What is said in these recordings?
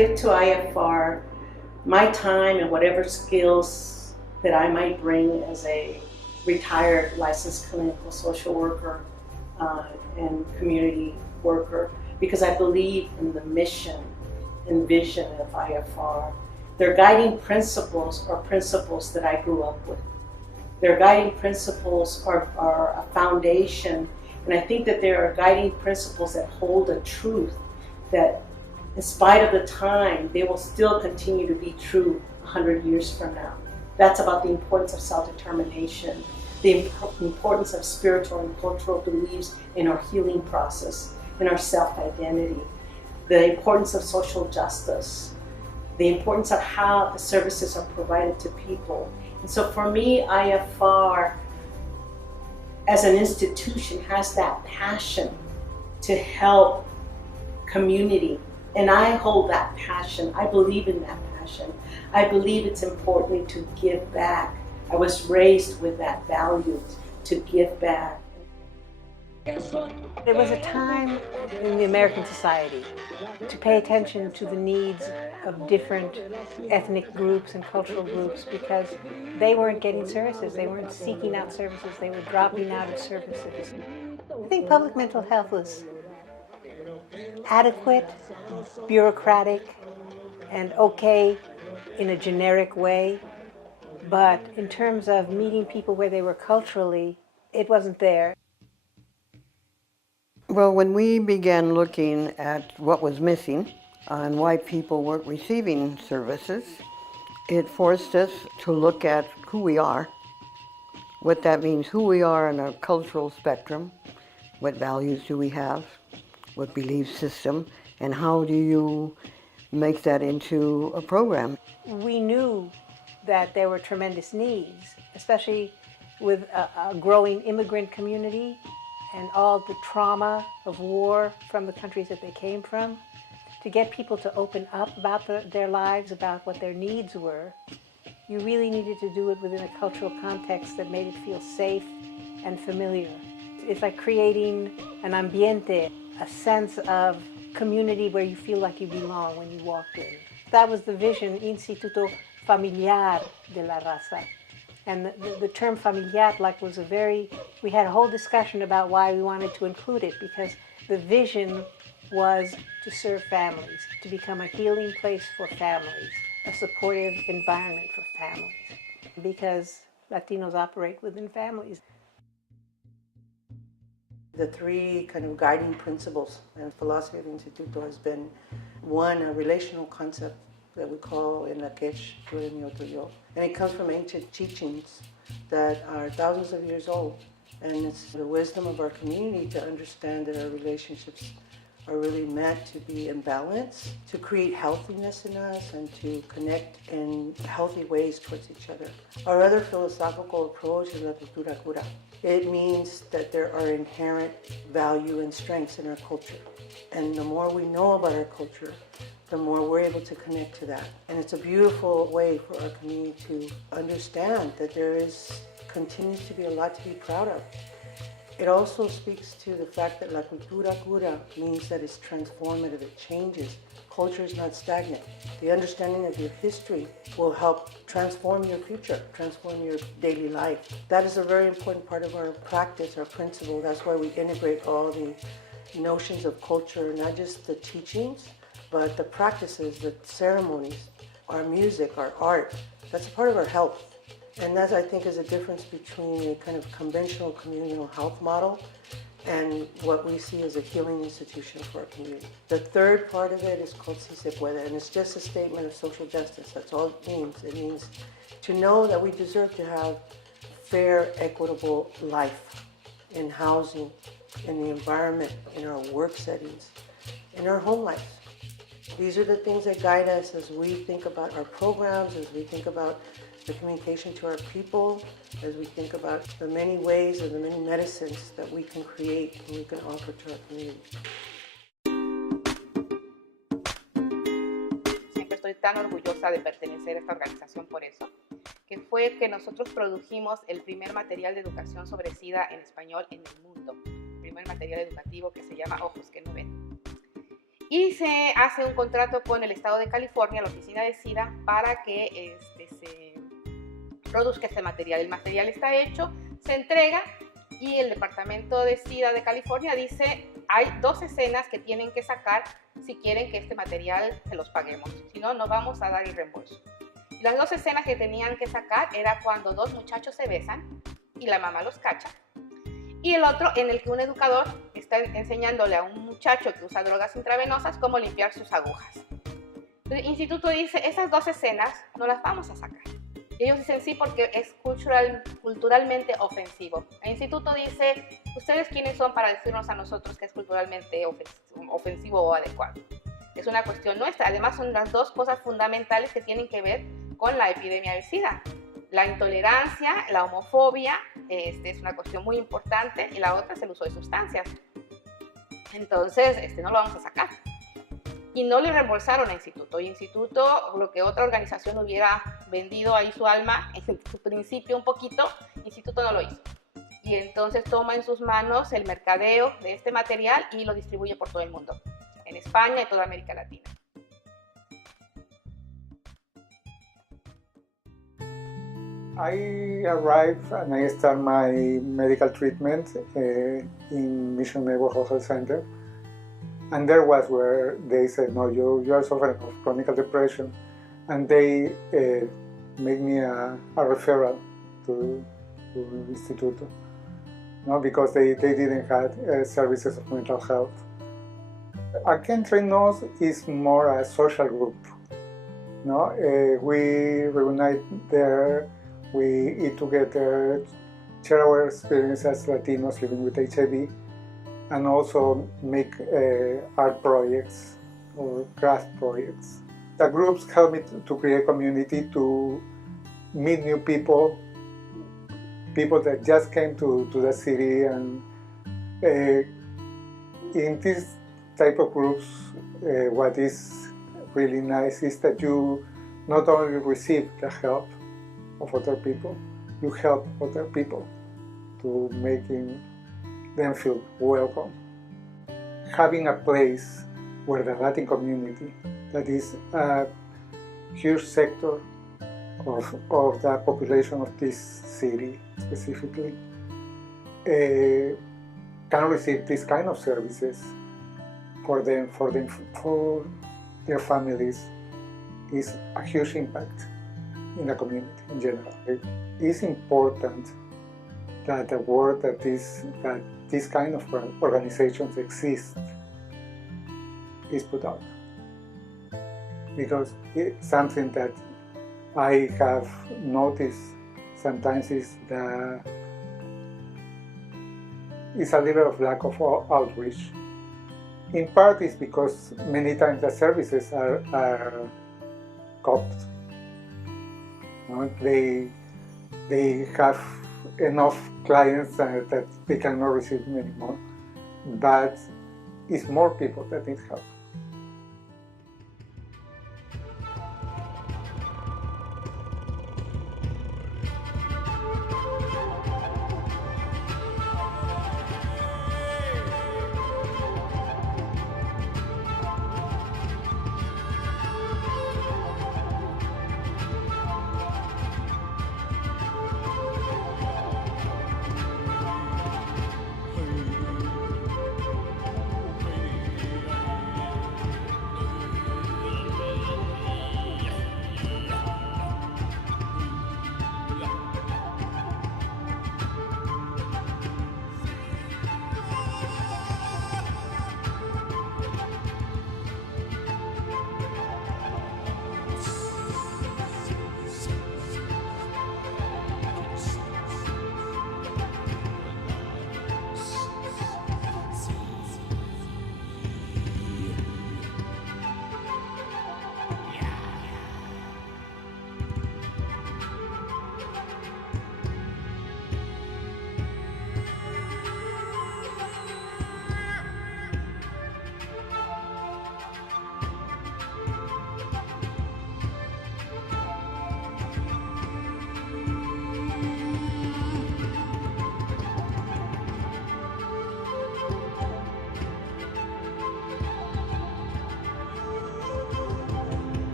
give to IFR my time and whatever skills that I might bring as a retired licensed clinical social worker and community worker, because I believe in the mission and vision of IFR. Their guiding principles are principles that I grew up with. Their guiding principles are a foundation, and I think that there are guiding principles that hold a truth that, in spite of the time, they will still continue to be true 100 years from now. That's about the importance of self-determination, the importance of spiritual and cultural beliefs in our healing process, in our self-identity, the importance of social justice, the importance of how the services are provided to people. And so for me, IFR as an institution has that passion to help community. And I hold that passion. I believe in that passion. I believe it's important to give back. I was raised with that value to give back. There was a time in the American society to pay attention to the needs of different ethnic groups and cultural groups because they weren't getting services, they weren't seeking out services, they were dropping out of services. I think public mental health was adequate, bureaucratic, and okay in a generic way, but in terms of meeting people where they were culturally, it wasn't there. Well, when we began looking at what was missing and why people weren't receiving services, it forced us to look at who we are, what that means, who we are on a cultural spectrum, what values do we have, what belief system, and how do you make that into a program. We knew that there were tremendous needs, especially with a growing immigrant community and all the trauma of war from the countries that they came from. To get people to open up about their lives, about what their needs were, you really needed to do it within a cultural context that made it feel safe and familiar. It's like creating an ambiente, a sense of community where you feel like you belong when you walked in. That was the vision, Instituto Familiar de la Raza. And the term familiar was we had a whole discussion about why we wanted to include it, because the vision was to serve families, to become a healing place for families, a supportive environment for families, because Latinos operate within families. The three kind of guiding principles and philosophy of Instituto has been, one, a relational concept that we call in Lakesh, and it comes from ancient teachings that are thousands of years old, and it's the wisdom of our community to understand that our relationships are really meant to be in balance, to create healthiness in us and to connect in healthy ways towards each other. Our other philosophical approach is la cultura cura. It means that there are inherent value and strengths in our culture, and the more we know about our culture, the more we're able to connect to that. And it's a beautiful way for our community to understand that continues to be a lot to be proud of. It also speaks to the fact that la cultura cura means that it's transformative, it changes. Culture is not stagnant. The understanding of your history will help transform your future, transform your daily life. That is a very important part of our practice, our principle. That's why we integrate all the notions of culture, not just the teachings, but the practices, the ceremonies, our music, our art. That's a part of our health. And that, I think, is a difference between a kind of conventional communal health model and what we see as a healing institution for our community. The third part of it is called Si Se Puede, and it's just a statement of social justice. That's all it means. It means to know that we deserve to have fair, equitable life in housing, in the environment, in our work settings, in our home lives. These are the things that guide us as we think about our programs, as we think about the communication to our people, as we think about the many ways and the many medicines that we can create and we can offer to our community. Siempre estoy tan orgullosa de pertenecer a esta organización por eso, que fue que nosotros produjimos el primer material de educación sobre SIDA en español en el mundo, el primer material educativo que se llama Ojos que no ven. y se hace un contrato con el Estado de California, la oficina de SIDA, para que se produzca este material. El material está hecho, se entrega y el departamento de SIDA de California dice: hay 2 escenas que tienen que sacar si quieren que este material se los paguemos, si no, no vamos a dar el reembolso. Y las 2 escenas que tenían que sacar era cuando 2 muchachos se besan y la mamá los cacha, y el otro en el que un educador está enseñándole a un muchacho que usa drogas intravenosas cómo limpiar sus agujas. El instituto dice: esas 2 escenas no las vamos a sacar. Y ellos dicen: sí, porque es culturalmente ofensivo. El instituto dice: ¿ustedes quiénes son para decirnos a nosotros que es culturalmente ofensivo o adecuado? Es una cuestión nuestra. Además, son las 2 cosas fundamentales que tienen que ver con la epidemia del SIDA. La intolerancia, la homofobia, es una cuestión muy importante, y la otra es el uso de sustancias. Entonces, no lo vamos a sacar. Y no le reembolsaron a Instituto. Y Instituto, lo que otra organización hubiera vendido ahí su alma, en su principio un poquito, Instituto no lo hizo. Y entonces toma en sus manos el mercadeo de este material y lo distribuye por todo el mundo, en España y toda América Latina. I arrived and I start my medical treatment in Mission Neighborhood Health Center. And there was where they said, no, you are suffering of chronic depression. And they made me a referral to Instituto, no, because they didn't have services of mental health. Entre Nos is more a social group. No? We reunite there, we eat together, share our experience as Latinos living with HIV, and also make art projects or craft projects. The groups help me to create community, to meet new people that just came to the city. And in this type of groups, what is really nice is that you not only receive the help of other people, you help other people to making them feel welcome. Having a place where the Latin community, that is a huge sector of the population of this city specifically, can receive this kind of services for their families, is a huge impact in the community in general. It is important that the word that this kind of organizations exist is put out, because it's something that I have noticed sometimes is a little of lack of outreach. In part is because many times the services are copped. You know, they have enough clients that they cannot receive anymore, but it's more people that need help.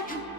Thank you.